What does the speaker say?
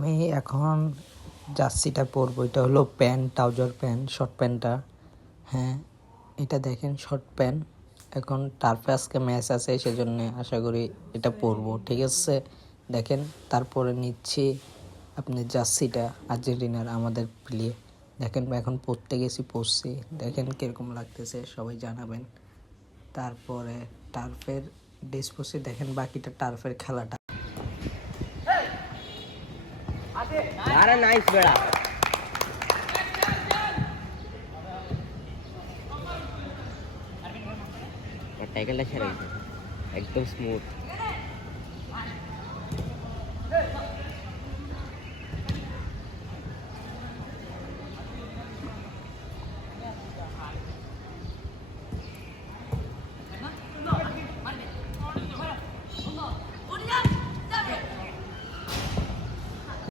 আমি এখন জার্সিটা পরবো। এটা হলো প্যান্ট, ট্রাউজার প্যান্ট, শর্ট প্যান্টটা। হ্যাঁ, এটা দেখেন শর্ট প্যান্ট। এখন টার্ফে আজকে ম্যাচ আছে, সেজন্য আশা করি এটা পরবো। ঠিক আছে, দেখেন। তারপরে নিচ্ছি আপনি জার্সিটা, আর্জেন্টিনার আমাদের প্লে। দেখেন এখন পরতে গেছি, পরছি। দেখেন কীরকম লাগতেছে, সবাই জানাবেন। তারপরে টার্ফের ড্রেস পরছি। দেখেন বাকিটা টার্ফের খেলাটা। আরে নাইস বেড়া ট্যাকেলটা ছেড়ে একদম স্মুথ।